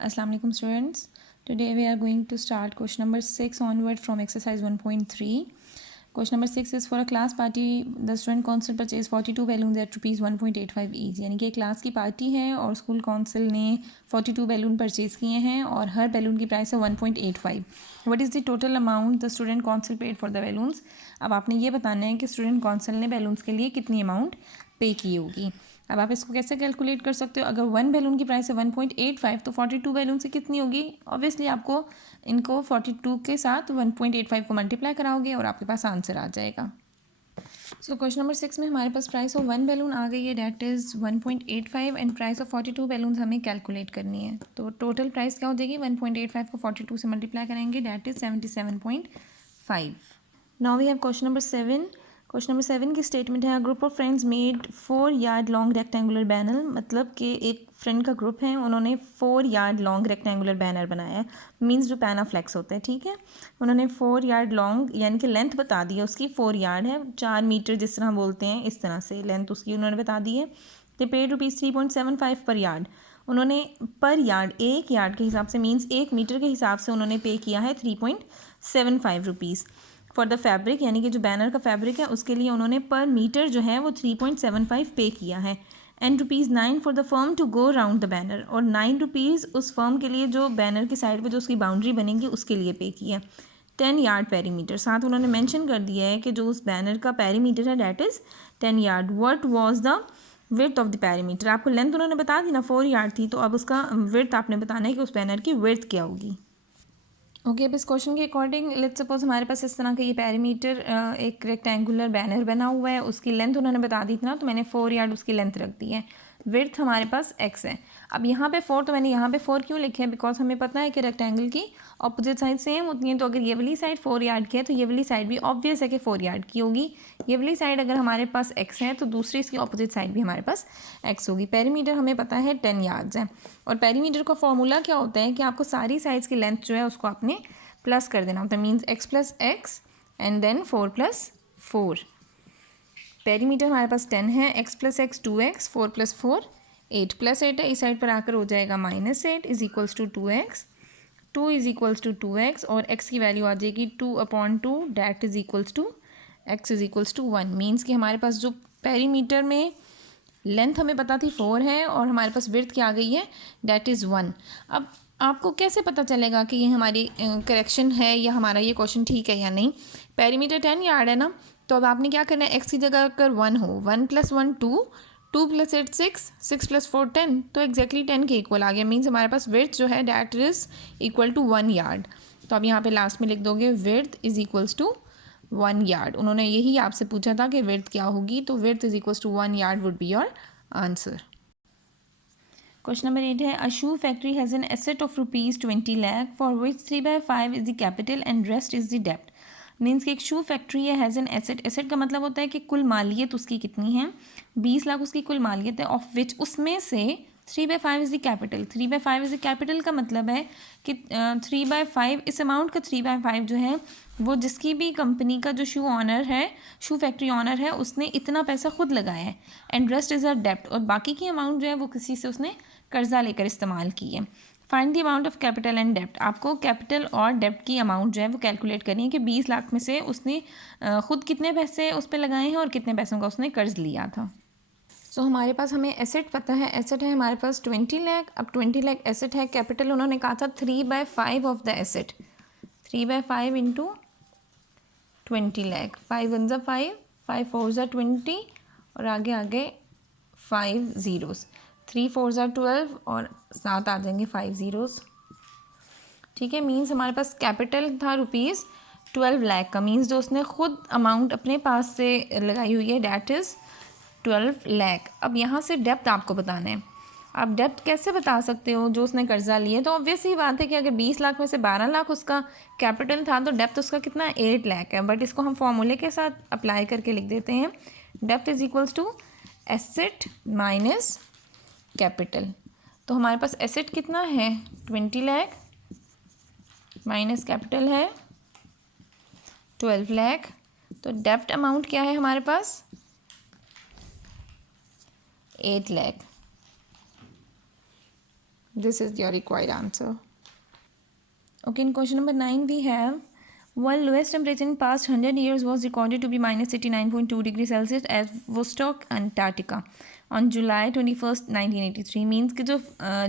Assalamu alaikum students. Today we are going to start question number 6 onward from exercise 1.3. Question number 6 is for a class party. The student council purchased 42 balloons at rupees 1.85 each. यानी कि class की party है और school council ने 42 balloon purchase किए हैं और हर balloon की प्राइस है 1.85. What is the total amount the student council paid for the balloons. अब आपने ये बताना है कि स्टूडेंट काउंसिल ने बैलून्स के लिए कितनी अमाउंट पे की होगी. अब आप इसको कैसे कैलकुलेट कर सकते हो. अगर 1 बैलून की प्राइस है 1.85 तो 42 बैलून से कितनी होगी. ऑब्वियसली आपको इनको 42 के साथ 1.85 को मल्टीप्लाई कराओगे और आपके पास आंसर आ जाएगा. सो क्वेश्चन नंबर 6 में हमारे पास प्राइस ऑफ 1 बैलून आ गई है, that is 1.85 and price of 42 balloon हमें कैलकुलेट करनी है. तो टोटल प्राइस क्या हो जाएगी. 1.85 को 42 से मल्टीप्लाई करेंगे, that is 77.5. Now we have question number 7. Question number 7 की स्टेटमेंट है, group of friends made 4 yard long rectangular banner. मतलब कि एक फ्रेंड का ग्रुप है, उन्होंने 4 यार्ड लॉन्ग रेक्टेंगुलर बैनर बनाया है. मींस जो पैना फ्लेक्स होता है, ठीक है. उन्होंने 4 यार्ड लॉन्ग यानी कि लेंथ बता दी है उसकी 4 यार्ड है, 4 मीटर जिस तरह बोलते हैं इस तरह से लेंथ उसकी उन्होंने बता दी है. दे पेड ₹3.75 पर यार्ड. उन्होंने पर यार्ड एक यार्ड के हिसाब से मींस 1 मीटर के हिसाब से उन्होंने पे किया है ₹3.75 फॉर द फैब्रिक. यानी कि जो बैनर का फैब्रिक है उसके लिए उन्होंने पर मीटर जो है वो 3.75 पे किया है. And ₹9 for the firm to go round the banner. और ₹9 उस फर्म के लिए जो बैनर की साइड पे जो उसकी बाउंड्री बनेगी उसके लिए पे किया है. 10 यार्ड पेरीमीटर. साथ उन्होंने मेंशन कर दिया है कि जो उस बैनर का पेरीमीटर है that is 10 yard. What was the width of the perimeter. आपको लेंथ उन्होंने बता दी ना 4 यार्ड थी, तो अब उसका विड्थ आपने बताना है कि उस बैनर की विड्थ क्या होगी. ओके अब इस क्वेश्चन के अकॉर्डिंग लेट्स सपोज हमारे पास इस तरह का ये पैरीमीटर एक रेक्टेंगुलर बैनर बना हुआ है. उसकी लेंथ उन्होंने बता दी थी ना, तो मैंने 4 यार्ड उसकी लेंथ रख दी है. विड्थ हमारे पास x है. अब यहाँ पे 4 तो मैंने यहाँ पे 4 क्यों लिखे हैं, बिकॉज हमें पता है कि रेक्टेंगल की ऑपोजिट साइड सेम होती है. तो अगर ये वाली साइड 4 यार्ड की है तो ये वाली साइड भी ऑब्वियस है कि 4 यार्ड की होगी. ये वाली साइड अगर हमारे पास x है तो दूसरी इसकी ऑपोजिट साइड भी हमारे पास x होगी. पेरीमीटर हमें पता है 10 यार्ड्स है. और पेरीमीटर का फॉर्मूला क्या होता है कि आपको सारी साइड्स की लेंथ जो है उसको आपने प्लस कर देना होता है. Means x plus x and then 4 plus 4. Perimeter हमारे पास 10 है. x plus x 2x, 4 plus 4 8 plus 8 है. इस साइड पर आकर हो जाएगा -8 is equals to 2x. 2 is equals to 2x और x की वैल्यू आ जाएगी 2/2 that is equals to x is equals to 1. Means कि हमारे पास जो पेरीमीटर में लेंथ हमें पता थी 4 है और हमारे पास विड्थ क्या आ गई है डैट इज़ 1. अब आपको कैसे पता चलेगा कि ये हमारी करेक्शन है या हमारा ये क्वेश्चन ठीक है या नहीं. पेरीमीटर 10 यार्ड है ना, तो अब आपने क्या करना है, एक्स की जगह अगर 1 हो, 1 + 1 2, 2 + 8 6, 6 + 4 10, तो एग्जैक्टली 10 के इक्वल आ गया. मीन्स हमारे पास विड्थ जो है that is equal to 1 yard. तो अब यहाँ पे लास्ट में लिख दोगे width is equals to 1 yard. उन्होंने यही आपसे पूछा था कि विड्थ क्या होगी, तो width is equals to 1 yard would be your answer. Question number 8 है, a shoe factory has an asset of ₹20 lakh for which 3/5 is the capital and rest is the debt. Means कि एक शू factory है, has an asset. Asset का मतलब होता है कि कुल मालियत उसकी कितनी है. 20 लाख उसकी कुल मालियत है, ऑफ विच उसमें से 3/5 is the capital. 3/5 is the capital का मतलब है कि 3/5 इस अमाउंट का 3/5 जो है वो जिसकी भी कंपनी का जो शू ऑनर है, शू फैक्ट्री ऑनर है, उसने इतना पैसा खुद लगाया है. एंड रेस्ट इज़ अ डेप्ट. और बाकी की अमाउंट जो है वो किसी से उसने कर्जा लेकर इस्तेमाल की है. Find the amount of capital and डेप्ट. आपको कैपिटल और डेप्ट की अमाउंट जो है वो कैलकुलेट करनी है कि 20 लाख में से उसने खुद कितने पैसे उस पर लगाए हैं और कितने पैसों का उसने कर्ज लिया था. सो हमारे पास हमें एसेट पता है. एसेट है हमारे पास 20 लाख. अब 20 लाख एसेट है. कैपिटल उन्होंने कहा था 3/5 of the asset. 3/5 into 20 lakh. 5 1 ज़ा 5, 5 4 ज़ा 20 और आगे आगे 5 ज़ीरोज़. 3 4 ज़ा 12 और साथ आ जाएंगे 5 ज़ीरोज़. ठीक है. मीन्स हमारे पास कैपिटल था ₹12 लाख का. मीन्स जो उसने खुद अमाउंट अपने पास से लगाई हुई है डैट इज़ 12 लाख. अब यहाँ से डेप्थ आपको बताना है. आप डेप्थ कैसे बता सकते हो, जो उसने कर्जा लिए. तो ऑब्वियस ही बात है कि अगर 20 लाख में से 12 लाख उसका कैपिटल था तो डेप्थ उसका कितना 8 लाख है. बट इसको हम फॉर्मूले के साथ अप्लाई करके लिख देते हैं. Depth is equals to asset minus capital. तो हमारे पास एसेट कितना है 20 लाख माइनस कैपिटल है 12 लाख. तो डेप्ट अमाउंट क्या है हमारे पास 8 lakh. This is your required answer. Okay, in question number 9 we have, while lowest temperature in past 100 years was recorded to be minus 89.2 degrees Celsius at Vostok, Antarctica on July 21st, 1983. Means कि जो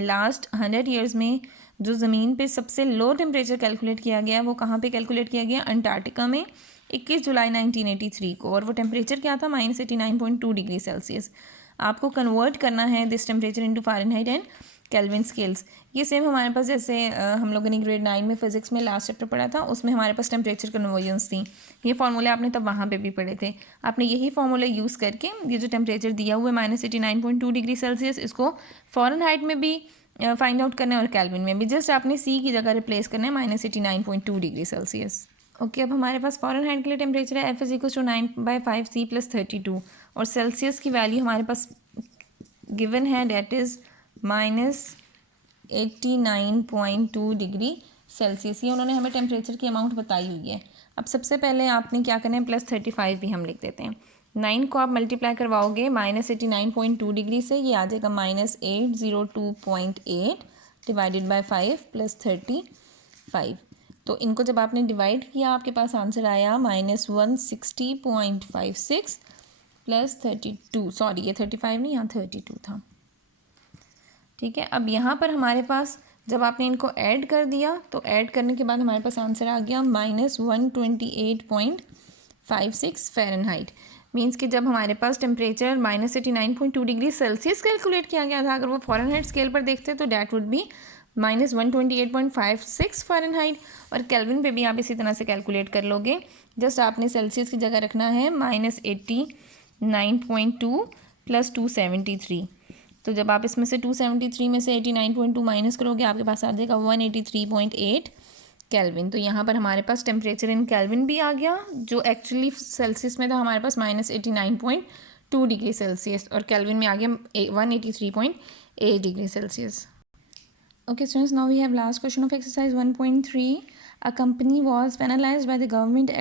last 100 years में जो ज़मीन पे सबसे low temperature calculate किया गया वो कहाँ पे कैलकुलेट किया गया? अंटार्कटिका में 21 जुलाई 1983 को, और वो टेम्परेचर क्या था? Minus 89.2 degree Celsius. आपको कन्वर्ट करना है this temperature into Fahrenheit and kelvin scales. ये सेम हमारे पास जैसे हम लोगों ने ग्रेड 9 में फिजिक्स में लास्ट चैप्टर पढ़ा था, उसमें हमारे पास टेम्परेचर कन्वर्जन्स थी. ये फार्मूले आपने तब वहाँ पे भी पढ़े थे. आपने यही फार्मूला यूज़ करके ये जो टेम्परेचर दिया हुआ है माइनस 89.2 डिग्री सेल्सियस, इसको फ़ारेनहाइट में भी फाइंड आउट करना है और केल्विन में भी. जस्ट आपने सी की जगह रिप्लेस करना है माइनस 89.2 डिग्री सेल्सियस. ओके, अब हमारे पास फ़ारेनहाइट के लिए टेम्परेचर है F = 9/5C + 32, और सेल्सियस की वैल्यू हमारे पास गिवन है, that is minus 89.2 degree Celsius. ये उन्होंने हमें टेम्परेचर की अमाउंट बताई हुई है. अब सबसे पहले आपने क्या करना है, +35 भी हम लिख देते हैं. 9 को आप मल्टीप्लाई करवाओगे माइनस 89.2 डिग्री से, ये आ जाएगा माइनस 802.8 डिवाइडेड बाई 5 + 35. तो इनको जब आपने डिवाइड किया आपके पास आंसर आया माइनस 160.56 + 32. सॉरी, ये 35 नहीं, यहाँ 32 था. ठीक है, अब यहाँ पर हमारे पास जब आपने इनको ऐड कर दिया तो ऐड करने के बाद हमारे पास आंसर आ गया माइनस 128.56 फ़ारेनहाइट. मीन्स कि जब हमारे पास temperature minus 89.2 degree Celsius calculate किया गया था, अगर वो फ़ारेनहाइट स्केल पर देखते तो that would be minus 128.56 Fahrenheit. और केल्विन पे भी आप इसी तरह से कैलकुलेट कर लोगे. जस्ट आपने सेल्सियस की जगह रखना है माइनस 89.2 + 273. तो जब आप इसमें से 273 में से 89.2 माइनस करोगे आपके पास आ जाएगा 183.8 केल्विन. तो यहाँ पर हमारे पास टेम्परेचर इन केल्विन भी आ गया, जो एक्चुअली सेल्सियस में था हमारे पास माइनस 89.2 डिग्री सेल्सियस, और केल्विन में आ गया 183.8 degree Celsius. Okay, students, now we have last question of exercise 1.3. A company was penalized by the government